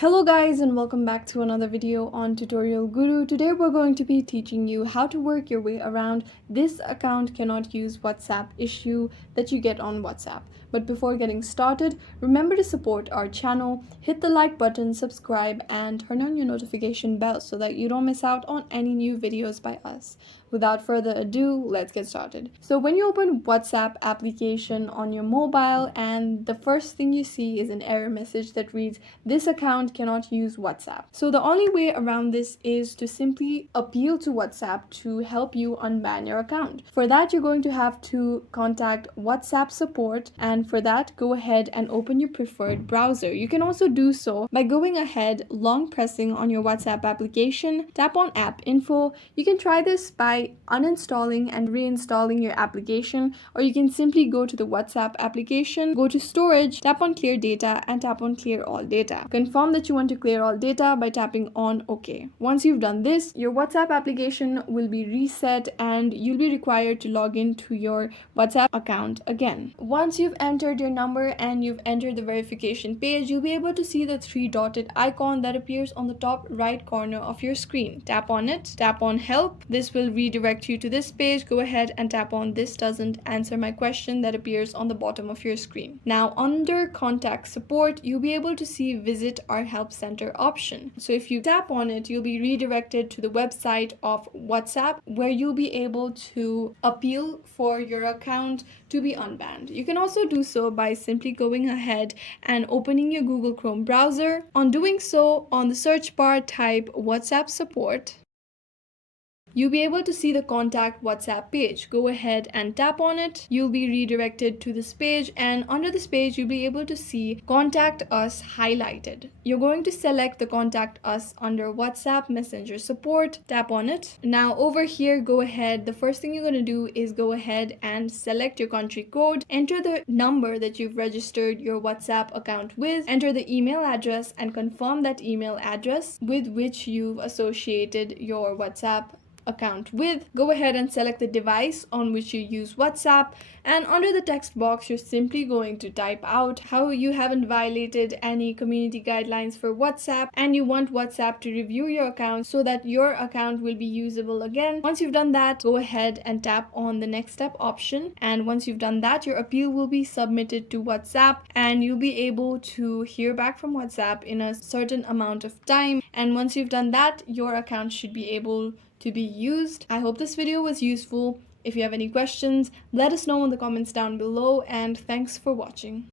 Hello guys and welcome back to another video on Tutorial Guru. Today we're going to be teaching you how to work your way around this account cannot use WhatsApp issue that you get on WhatsApp. But before getting started, remember to support our channel, hit the like button, subscribe and turn on your notification bell so that you don't miss out on any new videos by us. Without further ado, let's get started. So when you open WhatsApp application on your mobile and the first thing you see is an error message that reads, "This account cannot use WhatsApp." So the only way around this is to simply appeal to WhatsApp to help you unban your account. For that, you're going to have to contact WhatsApp support, and for that, go ahead and open your preferred browser. You can also do so by going ahead, long pressing on your WhatsApp application, tap on app info. You can try this by uninstalling and reinstalling your application, or you can simply go to the WhatsApp application, go to storage, tap on clear data and tap on clear all data. Confirm that you want to clear all data by tapping on OK. Once you've done this, your WhatsApp application will be reset and you'll be required to log in to your WhatsApp account again. Once you've entered your number and you've entered the verification page, you'll be able to see the three dotted icon that appears on the top right corner of your screen. Tap on it, tap on help. This will redirect you to this page. Go ahead and tap on "This doesn't answer my question" that appears on the bottom of your screen. Now under contact support, you'll be able to see visit our help center option. So if you tap on it, you'll be redirected to the website of WhatsApp where you'll be able to appeal for your account to be unbanned. You can also do so by simply going ahead and opening your Google Chrome browser. On doing so, on the search bar, type WhatsApp support. You'll be able to see the contact WhatsApp page. Go ahead and tap on it. You'll be redirected to this page, and under this page you'll be able to see contact us highlighted. You're going to select the contact us under WhatsApp Messenger support. Tap on it. Now over here, go ahead. The first thing you're going to do is go ahead and select your country code, enter the number that you've registered your WhatsApp account with, enter the email address and confirm that email address with which you've associated your WhatsApp account with. Go ahead and select the device on which you use WhatsApp, and under the text box you're simply going to type out how you haven't violated any community guidelines for WhatsApp and you want WhatsApp to review your account so that your account will be usable again. Once you've done that, go ahead and tap on the next step option, and once you've done that, your appeal will be submitted to WhatsApp and you'll be able to hear back from WhatsApp in a certain amount of time. And once you've done that, your account should be able to be used. I hope this video was useful. If you have any questions, let us know in the comments down below, and thanks for watching.